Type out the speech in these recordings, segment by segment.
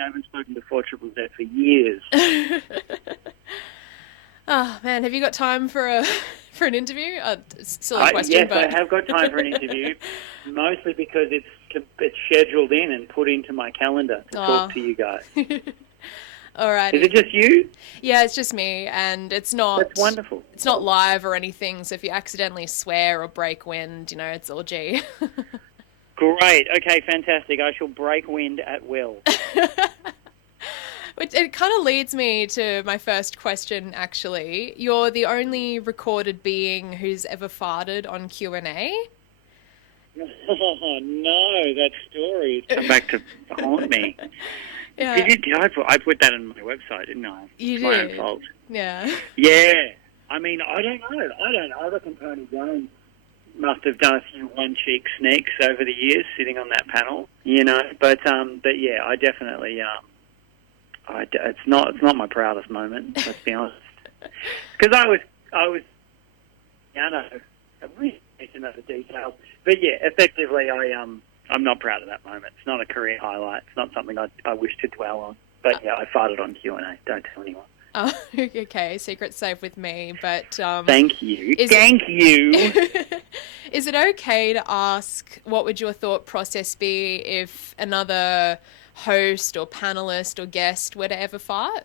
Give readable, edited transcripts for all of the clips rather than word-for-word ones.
I haven't spoken to 4ZZZ for years. Oh man, have you got time for an interview? Silly question, Yes, but I have got time for an interview, mostly because it's scheduled in and put into my calendar to talk to you guys. Alrighty. Is it just you? Yeah, it's just me, and it's not. That's wonderful. It's not live or anything, so if you accidentally swear or break wind, it's all G. Great. Okay, fantastic. I shall break wind at will. It kind of leads me to my first question, actually. You're the only recorded being who's ever farted on Q&A. Oh, no, that story has come back to haunt me. Yeah. I put that on my website, didn't I? You it's did. my own fault. Yeah. Yeah. I mean, I don't know. I reckon Tony Jones must have done a few one-cheek sneaks over the years sitting on that panel, But yeah, I definitely... it's not my proudest moment, let's be honest. Because I was, I really need to know the details. But yeah, effectively, I'm not proud of that moment. It's not a career highlight. It's not something I wish to dwell on. But yeah, I farted on Q&A. Don't tell anyone. Oh, okay. Secret's safe with me, but... Thank you. Thank you. Is it okay to ask what would your thought process be if another host or panelist or guest were to ever fart?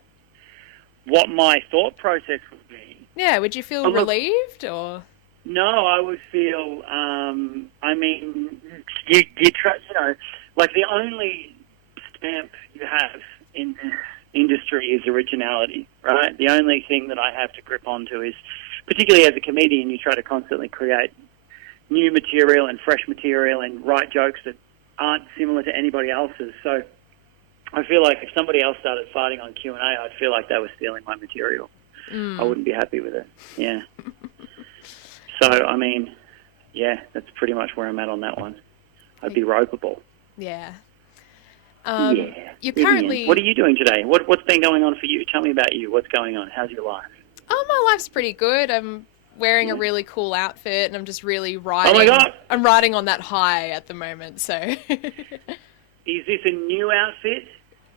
What my thought process would be? Yeah, would you feel relieved or? No, I would feel. I mean, you try. Like the only stamp you have in this industry is originality, right? The only thing that I have to grip onto is, particularly as a comedian, you try to constantly create new material and fresh material and write jokes that aren't similar to anybody else's. So I feel like if somebody else started farting on Q&A, I'd feel like they were stealing my material. I wouldn't be happy with it. Yeah. So, I mean, yeah, that's pretty much where I'm at on that one. I'd be ropeable. Yeah. Yeah. You're currently... What are you doing today? What's been going on for you? Tell me about you. What's going on? How's your life? Oh, my life's pretty good. I'm wearing a really cool outfit, and I'm just really riding... Oh, my God! I'm riding on that high at the moment, so... Is this a new outfit?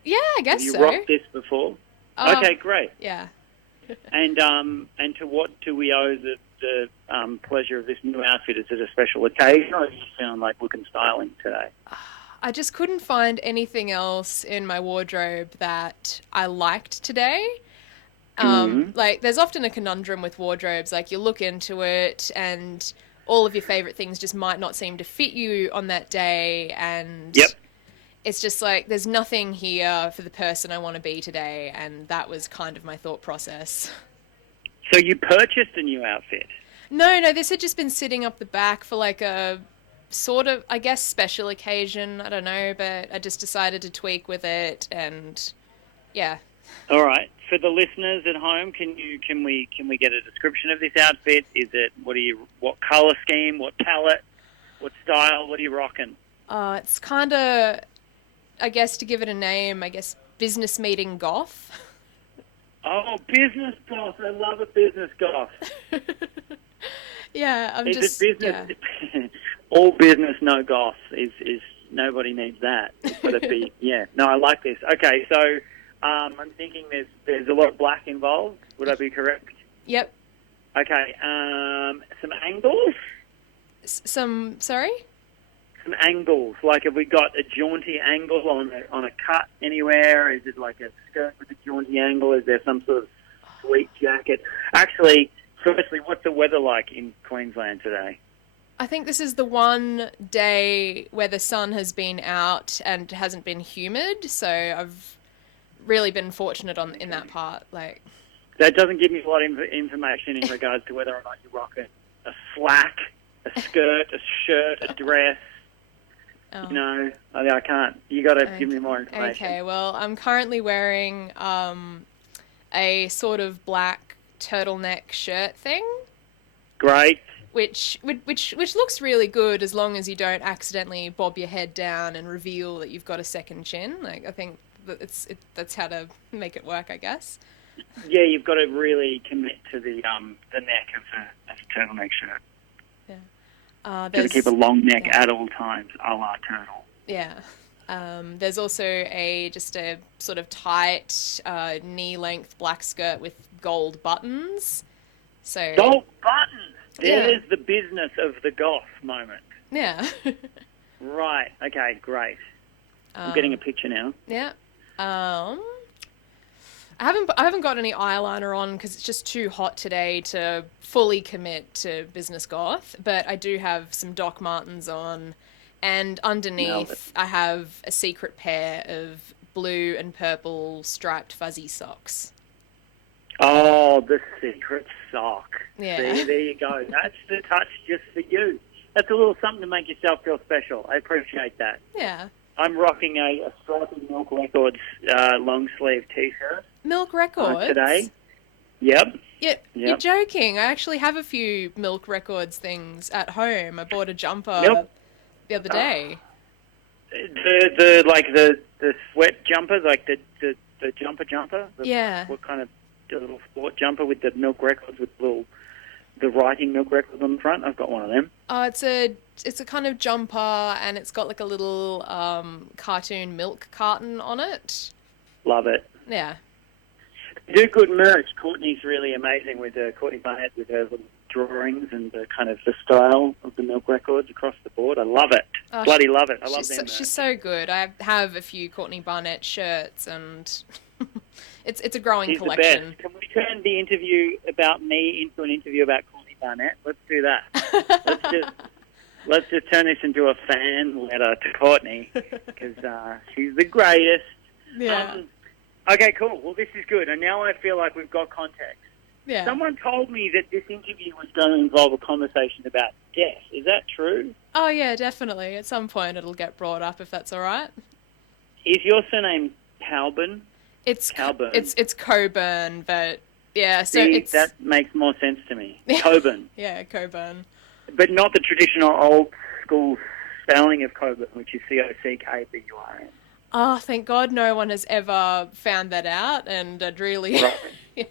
Yeah, I guess so. Have you rocked this before? Okay, great. Yeah. And to what do we owe the pleasure of this new outfit? Is it a special occasion, or are you feeling like looking styling today? I just couldn't find anything else in my wardrobe that I liked today. Like, there's often a conundrum with wardrobes. Like, you look into it, and all of your favourite things just might not seem to fit you on that day, and... Yep. It's just like, there's nothing here for the person I want to be today, and that was kind of my thought process. So you purchased a new outfit? No, this had just been sitting up the back for like a sort of, I guess, special occasion. I don't know, but I just decided to tweak with it, and yeah. All right. For the listeners at home, can we get a description of this outfit? Is it what colour scheme, what palette, what style? What are you rocking? It's kind of, I guess, to give it a name, business meeting goth. Oh, business goth. I love a business goth. Yeah, Is it business? Yeah. All business, no goth. Is nobody needs that. It's got to be. Yeah. No, I like this. Okay, so I'm thinking there's a lot of black involved. Would I be correct? Yep. Okay. Some angles. Sorry. Some angles. Like, have we got a jaunty angle on a cut anywhere? Is it like a skirt with a jaunty angle? Is there some sort of sweet jacket? Actually, firstly, what's the weather like in Queensland today? I think this is the one day where the sun has been out and hasn't been humid, so I've really been fortunate in that part. Like, that doesn't give me a lot of information in regards to whether or not you're rocking a slack, a skirt, a shirt, a dress. Oh. No, I can't. You got to give me more information. Okay, well, I'm currently wearing a sort of black turtleneck shirt thing. Great. Which looks really good as long as you don't accidentally bob your head down and reveal that you've got a second chin. Like, I think that's how to make it work, I guess. Yeah, you've got to really commit to the neck of a turtleneck shirt. Yeah. Got to keep a long neck at all times, a la turtle. Yeah. There's also just a sort of tight knee-length black skirt with gold buttons. So Gold buttons! Yeah. There's the business of the goth moment. Yeah. Right. Okay, great. I'm getting a picture now. Yeah. I haven't got any eyeliner on because it's just too hot today to fully commit to business goth, but I do have some Doc Martens on, and underneath I have a secret pair of blue and purple striped fuzzy socks. Oh, the secret sock. Yeah. See, there you go. That's the touch just for you. That's a little something to make yourself feel special. I appreciate that. Yeah. I'm rocking a stripy Milk Records long sleeve T-shirt. Milk Records? Today. Yep. You're joking. I actually have a few Milk Records things at home. I bought a jumper the other day. The sweat jumpers, like the jumper? Yeah. What kind of little sport jumper with the Milk Records with the writing Milk Records on the front? I've got one of them. It's a kind of jumper, and it's got like a little cartoon milk carton on it. Love it. Yeah. Do good merch. Courtney's really amazing with Courtney Barnett with her little drawings and the kind of the style of the Milk Records across the board. I love it. Bloody love it. I love them. She's so good. I have a few Courtney Barnett shirts, and it's a growing collection. The best. Can we turn the interview about me into an interview about Courtney Barnett? Let's do that. Let's just turn this into a fan letter to Courtney because she's the greatest. Yeah. Okay, cool. Well, this is good. And now I feel like we've got context. Yeah. Someone told me that this interview was going to involve a conversation about death. Is that true? Oh, yeah, definitely. At some point it'll get brought up, if that's all right. Is your surname Coburn? It's Coburn. It's Coburn, but yeah, so See, it's... that makes more sense to me. Coburn. Yeah, Coburn. But not the traditional old school spelling of Coburn, which is Cockburn. Oh, thank God no one has ever found that out, and I'd really... Right. Yeah.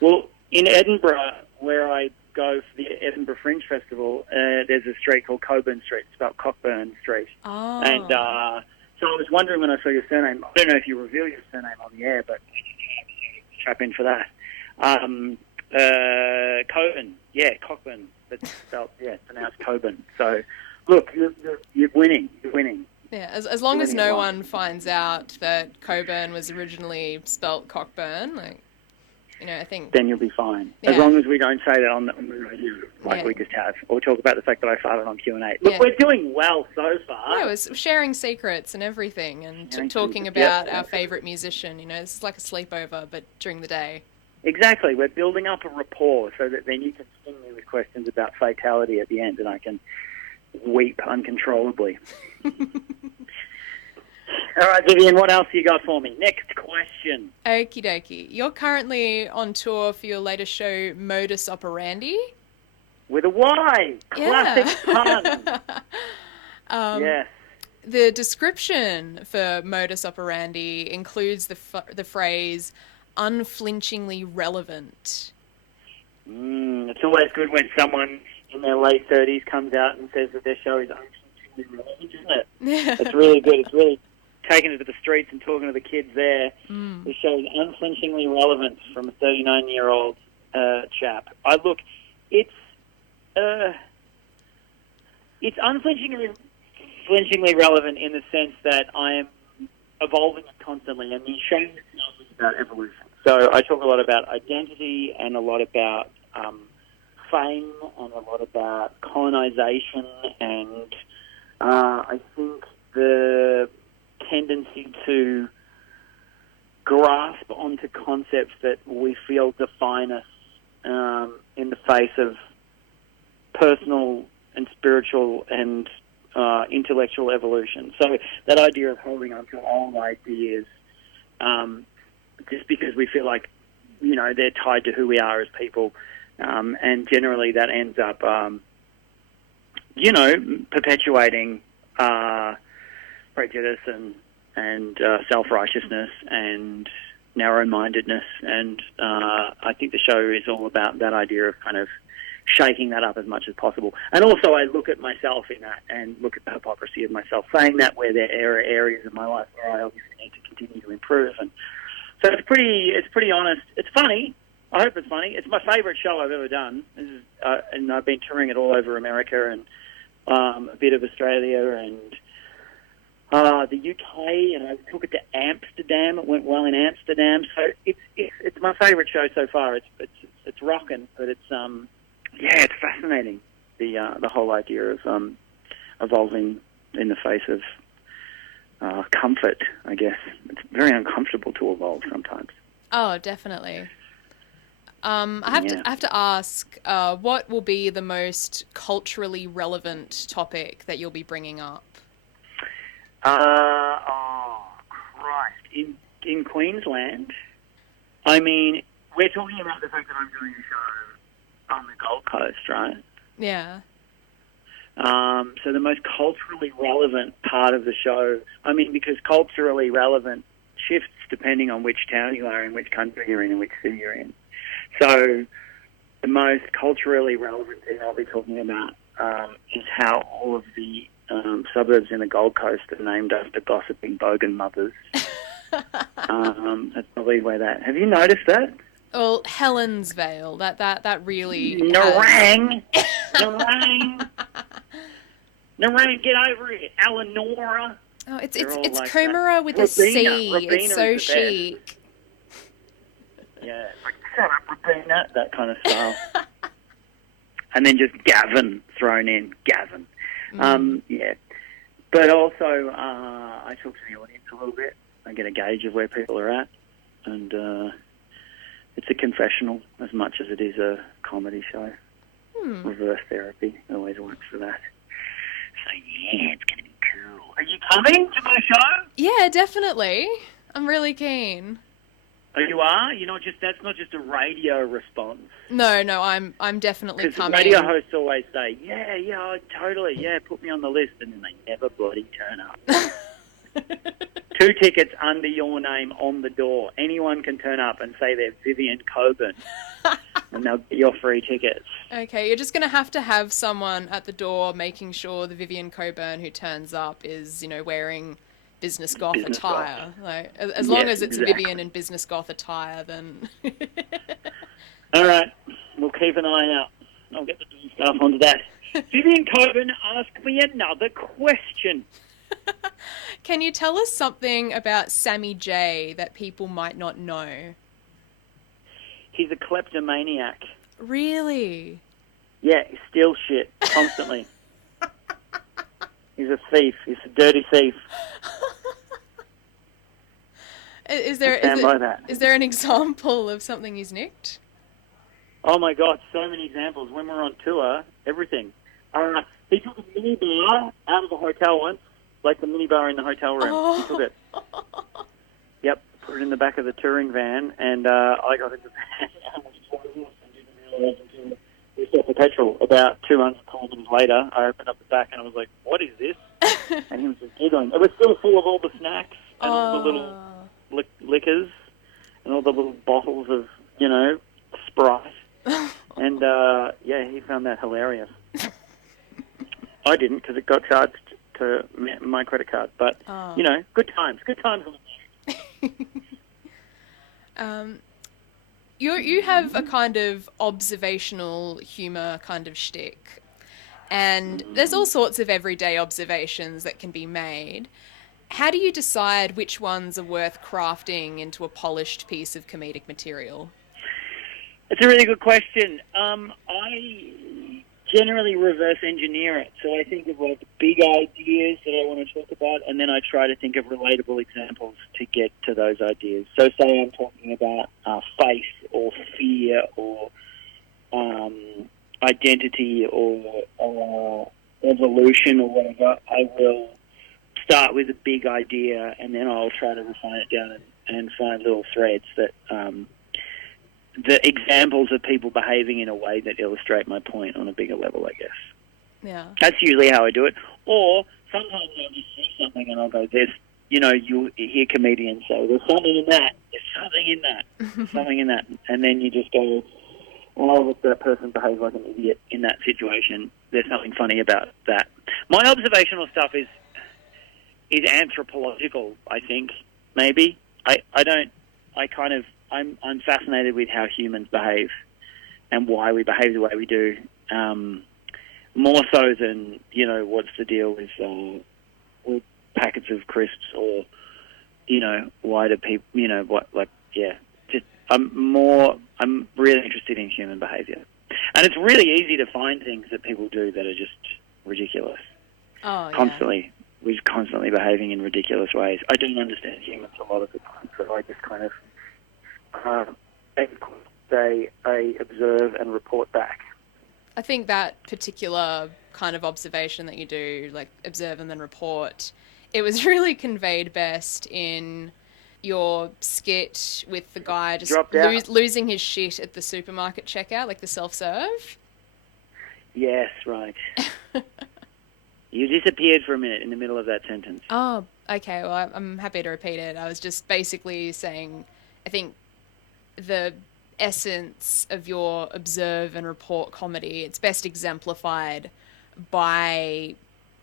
Well, in Edinburgh, where I go for the Edinburgh Fringe Festival, there's a street called Coburn Street. It's spelled Cockburn Street. Oh. And so I was wondering when I saw your surname, I don't know if you reveal your surname on the air, but strap in for that. Coburn. Yeah, Cockburn. It's spelled, it's pronounced Coburn. So, look, you're winning. You're winning. Yeah, as long as no one finds out that Coburn was originally spelt Cockburn, I think... Then you'll be fine. Yeah. As long as we don't say that on the radio, like we just have, or talk about the fact that I farted on Q&A. Look, we're doing well so far. Yeah, we're sharing secrets and everything, and talking about our favourite musician. This is like a sleepover, but during the day. Exactly. We're building up a rapport so that then you can sting me with questions about fatality at the end, and I can weep uncontrollably. All right, Vivienne, what else you got for me? Next question. Okie dokie. You're currently on tour for your latest show, Modus Operandi. With a Y. Classic pun. Yes. The description for Modus Operandi includes the phrase unflinchingly relevant. It's always good when someone in their late 30s comes out and says that their show is unflinchingly relevant, isn't it? Yeah. It's really good. It's really taking it to the streets and talking to the kids there. The show is unflinchingly relevant from a 39-year-old chap. It's unflinchingly relevant in the sense that I am evolving it constantly, and the show itself is about evolution. So I talk a lot about identity and a lot about fame and a lot about colonization, and I think the tendency to grasp onto concepts that we feel define us in the face of personal and spiritual and intellectual evolution. So that idea of holding on to old ideas just because we feel like, they're tied to who we are as people, and generally that ends up, perpetuating prejudice and self-righteousness and narrow-mindedness. And I think the show is all about that idea of kind of shaking that up as much as possible. And also I look at myself in that and look at the hypocrisy of myself, saying that where there are areas of my life where I obviously need to continue to improve. And so it's pretty honest. It's funny. I hope it's funny. It's my favourite show I've ever done. This is, and I've been touring it all over America and a bit of Australia and the UK, and I took it to Amsterdam. It went well in Amsterdam. So it's my favourite show so far. It's rocking, but it's it's fascinating. The whole idea of evolving in the face of comfort. I guess it's very uncomfortable to evolve sometimes. Oh, definitely. I have to ask, what will be the most culturally relevant topic that you'll be bringing up? Christ! In Queensland, I mean, we're talking about the fact that I'm doing a show on the Gold Coast, right? Yeah. So the most culturally relevant part of the show, I mean, because culturally relevant shifts depending on which town you are in, which country you're in, and which city you're in. So the most culturally relevant thing I'll be talking about is how all of the suburbs in the Gold Coast are named after gossiping bogan mothers. That's probably where that... Have you noticed that? Well, Helensvale, that really... Narang! Narang! Narang, get over it! Eleonora! Oh, it's like Coomera with a C. It's so chic. Yeah, like, shut up, Rabina, that kind of style. And then just Gavin thrown in, Gavin. Yeah. But also, I talk to the audience a little bit. I get a gauge of where people are at. And it's a confessional as much as it is a comedy show. Reverse therapy always works for that. So, yeah, it's going to be cool. Are you coming to my show? Yeah, definitely. I'm really keen. Oh, you are? That's not just a radio response. No, I'm definitely coming. Because radio hosts always say, yeah, totally, yeah, put me on the list, and then they never bloody turn up. 2 tickets under your name on the door. Anyone can turn up and say they're Vivienne Coburn, and they'll get your free tickets. Okay, you're just going to have someone at the door making sure the Vivienne Coburn who turns up is, wearing business goth attire. Like, as long as it's exactly. Vivienne in business goth attire, then... All right, we'll keep an eye out. I'll get the stuff onto that. Vivienne Coburn, ask me another question. Can you tell us something about Sammy J that people might not know? He's a kleptomaniac. Really? Yeah, he steals shit constantly. He's a thief. He's a dirty thief. Is there an example of something he's nicked? Oh my God, so many examples. When we're on tour, everything. He took a minibar out of the hotel once, like the minibar in the hotel room. Oh. He took it. Yep, put it in the back of the touring van, and I got into the van and didn't realise until we stopped for petrol. About 200 kilometres later, I opened up the back and I was like, "What is this?" And he was just giggling. It was still full of all the snacks and all the little liquors and all the little bottles of, Sprite. And, he found that hilarious. I didn't, because it got charged to my credit card. But, good times. Good times. You have a kind of observational humour kind of shtick. And there's all sorts of everyday observations that can be made. How do you decide which ones are worth crafting into a polished piece of comedic material? It's a really good question. I generally reverse engineer it. So I think of big ideas that I want to talk about, and then I try to think of relatable examples to get to those ideas. So say I'm talking about faith or fear or identity or evolution or whatever, I will start with a big idea, and then I'll try to refine it down and find little threads that the examples of people behaving in a way that illustrate my point on a bigger level, I guess. Yeah. That's usually how I do it. Or sometimes I'll just see something and I'll go, you hear comedians say, there's something in that, there's something in that, something in that. And then you just go, oh, look, that person behaves like an idiot in that situation. There's something funny about that. My observational stuff is anthropological, I think, maybe. I'm fascinated with how humans behave and why we behave the way we do, more so than, what's the deal with packets of crisps or, why do people, I'm really interested in human behaviour. And it's really easy to find things that people do that are just ridiculous. Oh, yeah. Constantly. We're constantly behaving in ridiculous ways. I don't understand humans a lot of the time, so I just kind of I observe and report back. I think that particular kind of observation that you do, like observe and then report, it was really conveyed best in your skit with the guy just losing his shit at the supermarket checkout, like the self-serve. Yes, right. You disappeared for a minute in the middle of that sentence. Oh, okay. Well, I'm happy to repeat it. I was just basically saying, I think the essence of your observe and report comedy, it's best exemplified by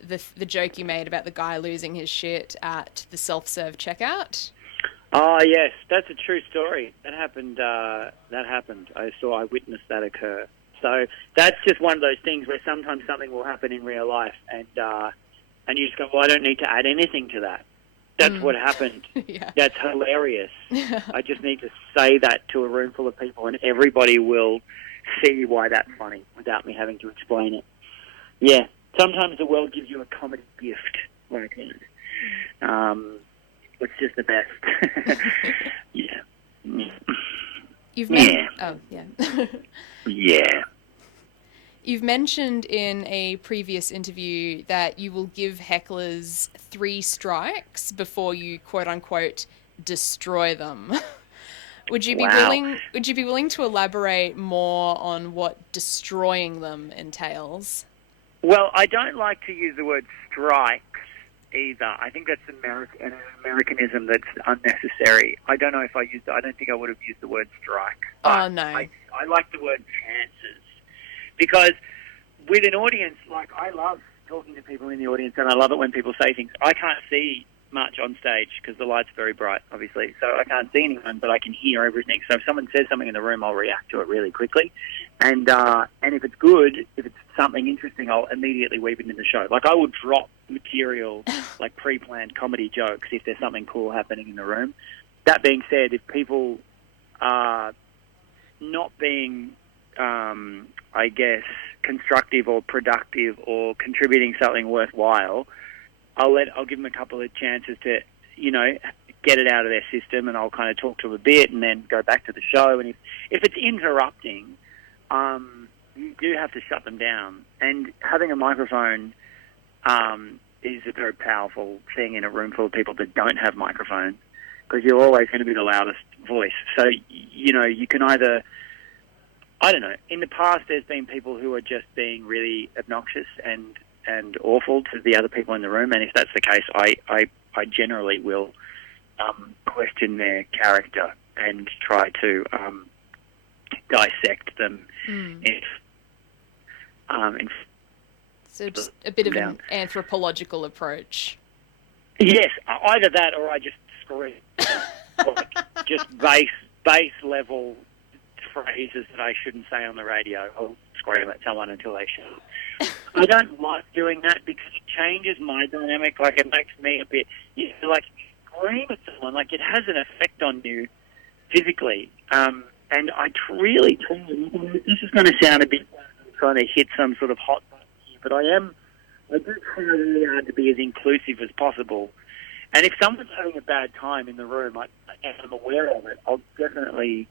the joke you made about the guy losing his shit at the self-serve checkout. Oh, yes. That's a true story. That happened. I witnessed that occur. So that's just one of those things where sometimes something will happen in real life and you just go, well, I don't need to add anything to that. That's what happened. Yeah. That's hilarious. I just need to say that to a room full of people and everybody will see why that's funny without me having to explain it. Yeah. Sometimes the world gives you a comedy gift like that. It's just the best. Yeah. Yeah. You've mentioned in a previous interview that you will give hecklers 3 strikes before you quote unquote destroy them. Would you be willing to elaborate more on what destroying them entails? Well, I don't like to use the word strikes either. I think that's an Americanism that's unnecessary. I don't know if I don't think I would have used the word strike. Oh, no. I like the word chances. Because with an audience, like, I love talking to people in the audience and I love it when people say things. I can't see much on stage because the light's very bright, obviously. So I can't see anyone, but I can hear everything. So if someone says something in the room, I'll react to it really quickly. And if it's good, if it's something interesting, I'll immediately weave it in the show. Like, I would drop material, like pre-planned comedy jokes, if there's something cool happening in the room. That being said, if people are not being, I guess, constructive or productive or contributing something worthwhile, I'll give them a couple of chances to, get it out of their system, and I'll kind of talk to them a bit and then go back to the show. And if it's interrupting, you do have to shut them down. And having a microphone is a very powerful thing in a room full of people that don't have microphones, because you're always going to be the loudest voice. So, you can either... I don't know. In the past, there's been people who are just being really obnoxious and awful to the other people in the room, and if that's the case, I generally will question their character and try to dissect them. So just a bit of an anthropological approach. Yes, either that or I just scream. Like, just base level phrases that I shouldn't say on the radio. I'll scream at someone until they shut. I don't like doing that because it changes my dynamic. Like, it makes me a bit, like, scream at someone, like, it has an effect on you physically. And I really try, this is going to sound a bit trying to hit some sort of hot button here, but I do try really hard to be as inclusive as possible. And if someone's having a bad time in the room, and I'm aware of it, I'll definitely,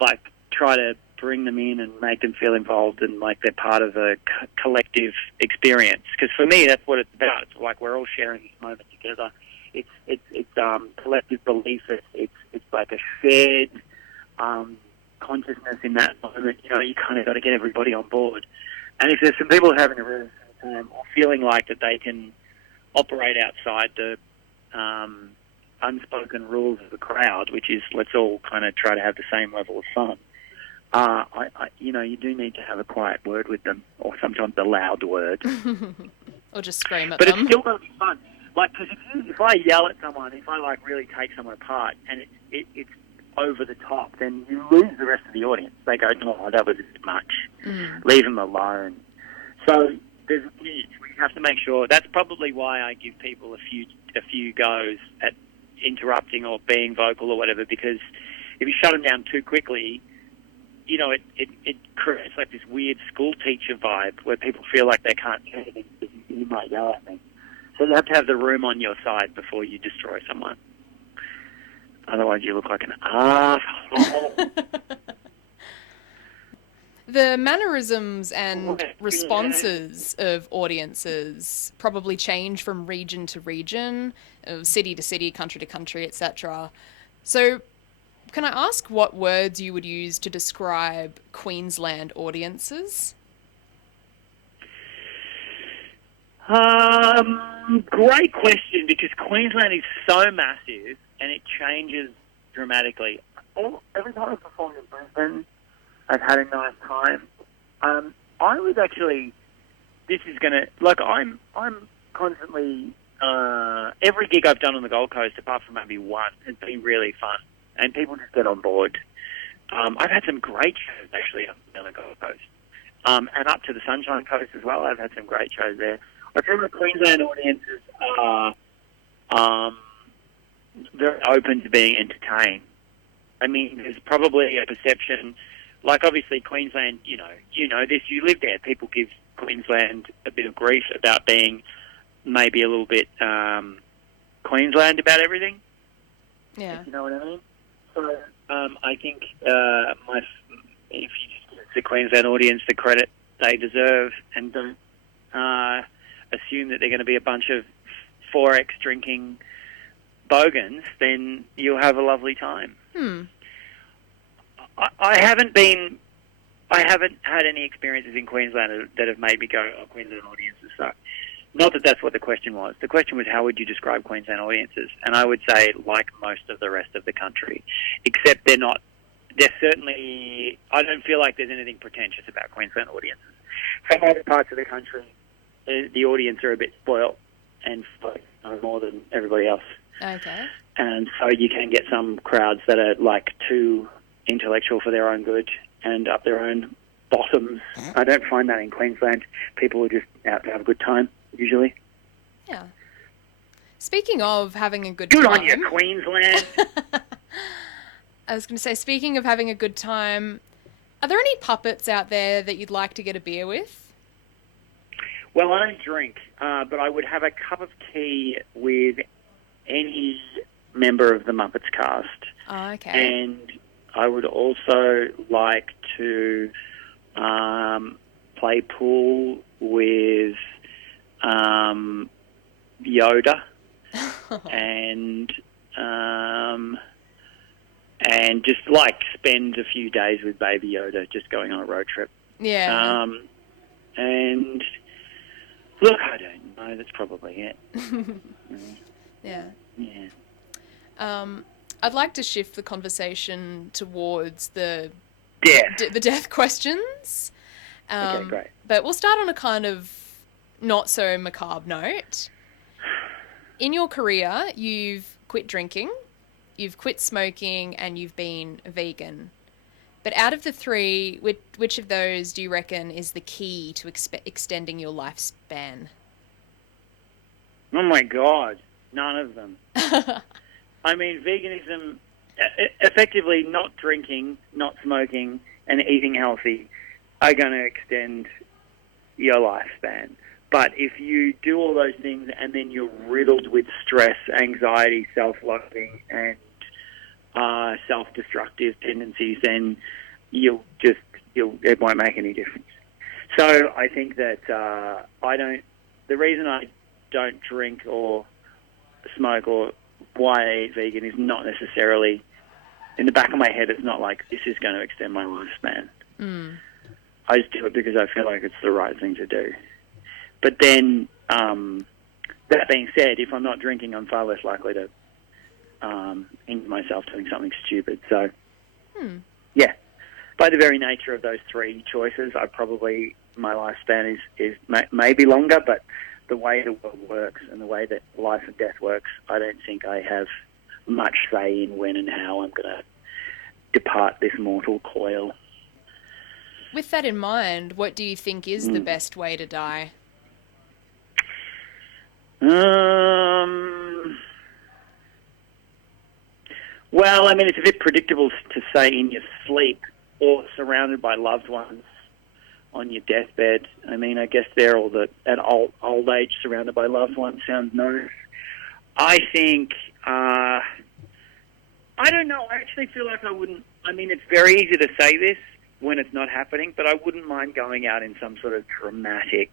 like, try to bring them in and make them feel involved and like they're part of a collective experience. Because for me, that's what it's about. It's like we're all sharing this moment together. It's collective belief. It's like a shared consciousness in that moment. You kind of got to get everybody on board. And if there's some people having a really hard time or feeling like that they can operate outside the unspoken rules of the crowd, which is let's all kind of try to have the same level of fun, you do need to have a quiet word with them, or sometimes a loud word. Or just scream at but them. But it's still going to be fun. Like, because if I yell at someone, if I really take someone apart, and it's over the top, then you lose the rest of the audience. They go, "Oh, that was a bit much. Leave them alone." So we have to make sure. That's probably why I give people a few goes at interrupting or being vocal or whatever, because if you shut them down too quickly, it creates like this weird school teacher vibe where people feel like they can't do anything because you might yell at them. So you have to have the room on your side before you destroy someone. Otherwise you look like an arsehole. The mannerisms and responses of audiences probably change from region to region, city to city, country to country, etc. So can I ask what words you would use to describe Queensland audiences? Great question, because Queensland is so massive and it changes dramatically. Every time I performed in Brisbane, I've had a nice time. I was actually, I'm constantly, every gig I've done on the Gold Coast, apart from maybe one, has been really fun. And people just get on board. I've had some great shows, actually, up on the Gold Coast. And up to the Sunshine Coast as well. I've had some great shows there. I feel the Queensland audiences are very open to being entertained. I mean, there's probably a perception, like obviously Queensland, you know this, you live there. People give Queensland a bit of grief about being maybe a little bit Queensland about everything. Yeah. If you know what I mean? So I think if you just give the Queensland audience the credit they deserve and don't assume that they're going to be a bunch of 4X drinking bogans, then you'll have a lovely time. I haven't had any experiences in Queensland that have made me go, "Oh, Queensland audiences suck." Not that that's what the question was. The question was, how would you describe Queensland audiences? And I would say, like most of the rest of the country, except they're certainly, I don't feel like there's anything pretentious about Queensland audiences. Some other parts of the country, the audience are a bit spoiled and more than everybody else. Okay. And so you can get some crowds that are like too intellectual for their own good and up their own bottoms. I don't find that in Queensland. People are just out to have a good time, usually. Yeah. Speaking of having a good time... Good on you, Queensland! I was going to say, speaking of having a good time, are there any puppets out there that you'd like to get a beer with? Well, I don't drink, but I would have a cup of tea with any member of the Muppets cast. Oh, okay. And I would also like to play pool with Yoda and just spend a few days with Baby Yoda, just going on a road trip. Yeah. And look, I don't know. That's probably it. Yeah. Yeah. I'd like to shift the conversation towards the death questions. Okay, great. But we'll start on a kind of not so macabre note. In your career, you've quit drinking, you've quit smoking, and you've been vegan. But out of the three, which of those do you reckon is the key to extending your lifespan? Oh my God, none of them. I mean, veganism, effectively not drinking, not smoking, and eating healthy are going to extend your lifespan. But if you do all those things and then you're riddled with stress, anxiety, self-loathing, and self-destructive tendencies, then it won't make any difference. So I think that the reason I don't drink or smoke or why I eat vegan is not necessarily, in the back of my head, it's not like this is going to extend my lifespan. I just do it because I feel like it's the right thing to do. But then, that being said, if I'm not drinking, I'm far less likely to injure myself doing something stupid. So, yeah. by the very nature of those three choices, my lifespan is maybe longer, but the way the world works and the way that life and death works, I don't think I have much say in when and how I'm going to depart this mortal coil. With that in mind, what do you think is the best way to die? Well, I mean, it's a bit predictable to say in your sleep or surrounded by loved ones on your deathbed. I mean, I guess at old age surrounded by loved ones sounds nice. I think, I don't know, I actually feel like I wouldn't, I mean, it's very easy to say this when it's not happening, but I wouldn't mind going out in some sort of dramatic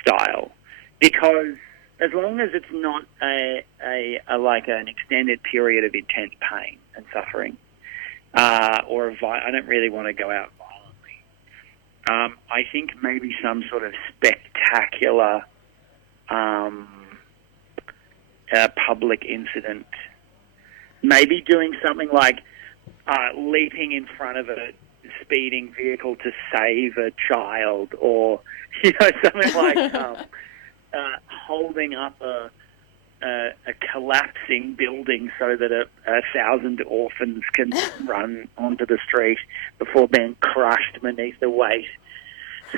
style, because as long as it's not like an extended period of intense pain and suffering, I don't really want to go out violently. I think maybe some sort of spectacular public incident, maybe doing something like leaping in front of a speeding vehicle to save a child, or something like holding up a collapsing building so that 1,000 orphans can run onto the street before being crushed beneath the weight.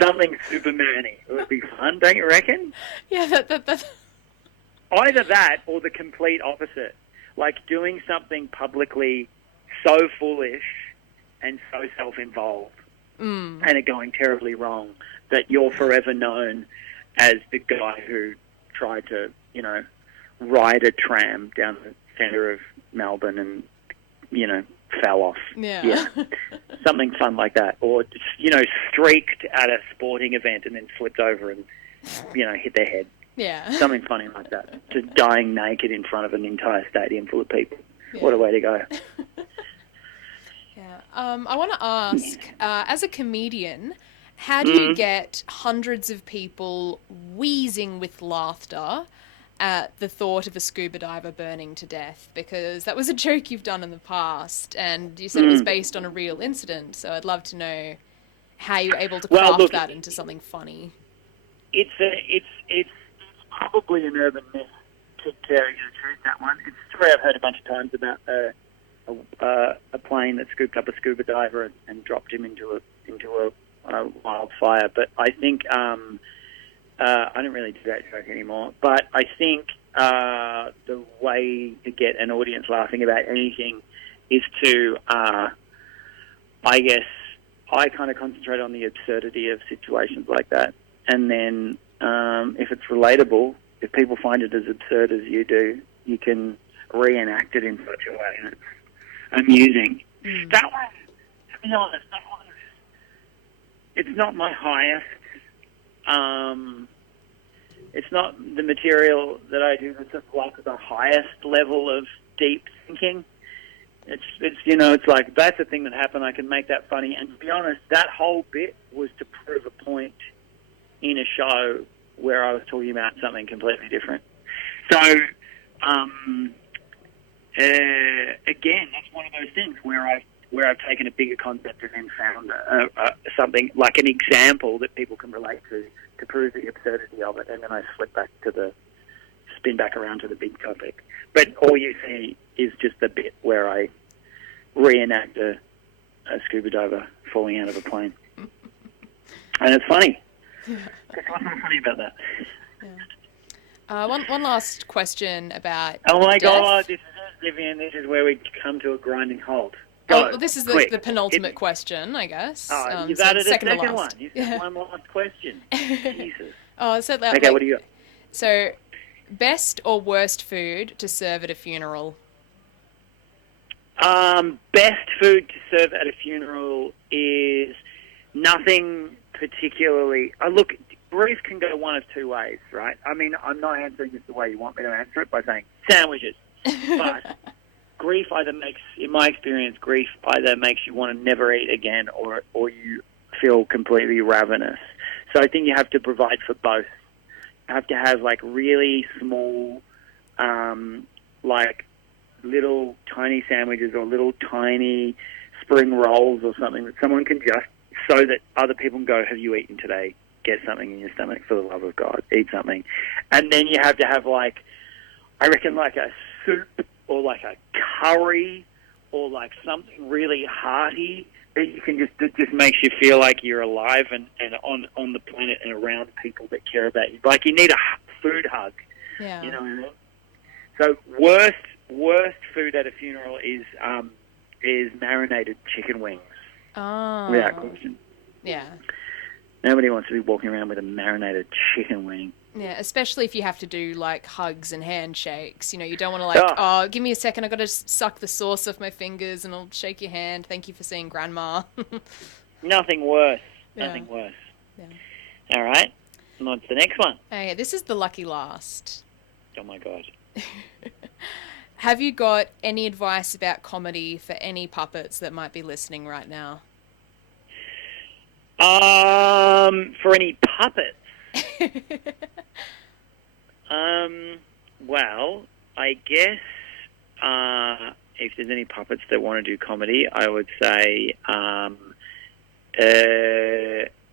Something Superman-y. It would be fun, don't you reckon? Yeah, that. Either that or the complete opposite. Like doing something publicly so foolish and so self-involved and it going terribly wrong that you're forever known as the guy who tried to, ride a tram down the centre of Melbourne and, fell off. Yeah. Something fun like that. Or, streaked at a sporting event and then flipped over and, hit their head. Yeah. Something funny like that. Just dying naked in front of an entire stadium full of people. Yeah. What a way to go. Yeah. I want to ask, as a comedian, how do you get hundreds of people wheezing with laughter at the thought of a scuba diver burning to death? Because that was a joke you've done in the past, and you said it was based on a real incident, so I'd love to know how you were able to craft that into something funny. It's probably an urban myth, to tell you the truth, that one. It's a story I've heard a bunch of times about a plane that scooped up a scuba diver and dropped him into a wildfire. But I think I don't really do that joke anymore. But I think the way to get an audience laughing about anything is to, I guess, I kind of concentrate on the absurdity of situations like that. And then if it's relatable, if people find it as absurd as you do, you can reenact it in such a way that's amusing. That one, to be honest, it's not my highest. It's not the material that I do that's like the highest level of deep thinking. It's like, that's a thing that happened, I can make that funny. And to be honest, that whole bit was to prove a point in a show where I was talking about something completely different. So, again, that's one of those things where I've taken a bigger concept and then found something like an example that people can relate to prove the absurdity of it, and then I spin back around to the big topic. But all you see is just the bit where I reenact a scuba diver falling out of a plane. And it's funny. Yeah. What's not funny about that? Yeah. One last question about Oh my death. God, this is it, Vivienne. This is where we come to a grinding halt. Well, this is the penultimate question, I guess. You've added a second one. You said one last question. Jesus. Oh, so that, okay, what do you got? So, best or worst food to serve at a funeral? Best food to serve at a funeral is nothing particularly... look, grief can go one of two ways, right? I mean, I'm not answering this the way you want me to answer it by saying sandwiches. But grief either makes, in my experience, grief either makes you want to never eat again or you feel completely ravenous. So I think you have to provide for both. You have to have, like, really small, like, little tiny sandwiches or little tiny spring rolls or something that someone can just, so that other people can go, have you eaten today? Get something in your stomach, for the love of God. Eat something. And then you have to have, like, I reckon, like a soup or like a curry or like something really hearty that you can that just makes you feel like you're alive and on the planet and around people that care about you. Like, you need a food hug. Yeah. You know what I mean? So worst food at a funeral is marinated chicken wings. Oh. Without question. Yeah. Nobody wants to be walking around with a marinated chicken wing. Yeah, especially if you have to do, like, hugs and handshakes. You know, you don't want to, like, oh, give me a second, I've got to suck the sauce off my fingers and I'll shake your hand. Thank you for seeing Grandma. Nothing worse. Yeah. Nothing worse. Yeah. All right. On to the next one. Okay, this is the lucky last. Oh, my God. Have you got any advice about comedy for any puppets that might be listening right now? For any puppets? Well, I guess if there's any puppets that want to do comedy, I would say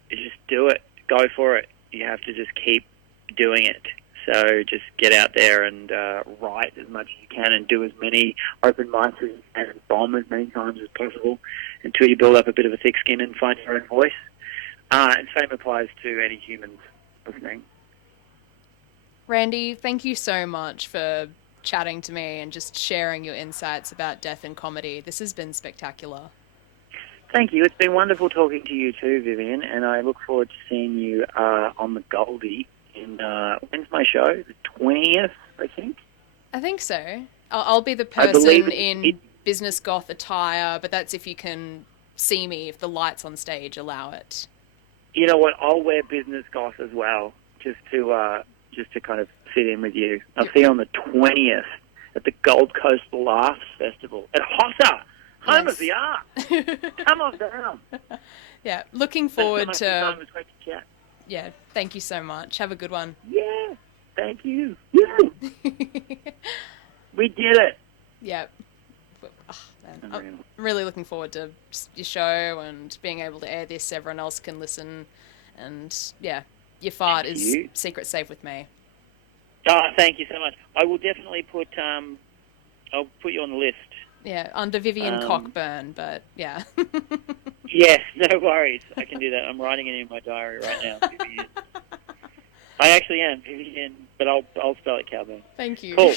just do it. Go for it. You have to just keep doing it. So just get out there and write as much as you can and do as many open mics as you can and bomb as many times as possible until you build up a bit of a thick skin and find your own voice. And same applies to any humans listening. Randy, thank you so much for chatting to me and just sharing your insights about death and comedy. This has been spectacular. Thank you. It's been wonderful talking to you too, Vivienne, and I look forward to seeing you on the Goldie. When's my show? The 20th, I think? I think so. I'll be the person in business goth attire, but that's if you can see me, if the lights on stage allow it. You know what? I'll wear business goth as well, just to kind of fit in with you. I'll see you on the 20th at the Gold Coast Laughs Festival at Hossa, home of the art. Come on down. Yeah, looking forward to... It was great to chat. Yeah, thank you so much. Have a good one. Yeah, thank you. Yeah. We did it. Yeah. Oh, man. I'm really looking forward to your show and being able to air this so everyone else can listen. And, yeah, your fart is secret safe with me. Oh, thank you so much. I will definitely I'll put you on the list. Yeah, under Vivienne Coburn, but yeah. Yes, no worries. I can do that. I'm writing it in my diary right now, Vivienne. I actually am, Vivienne, but I'll spell it Coburn. Thank you. Cool.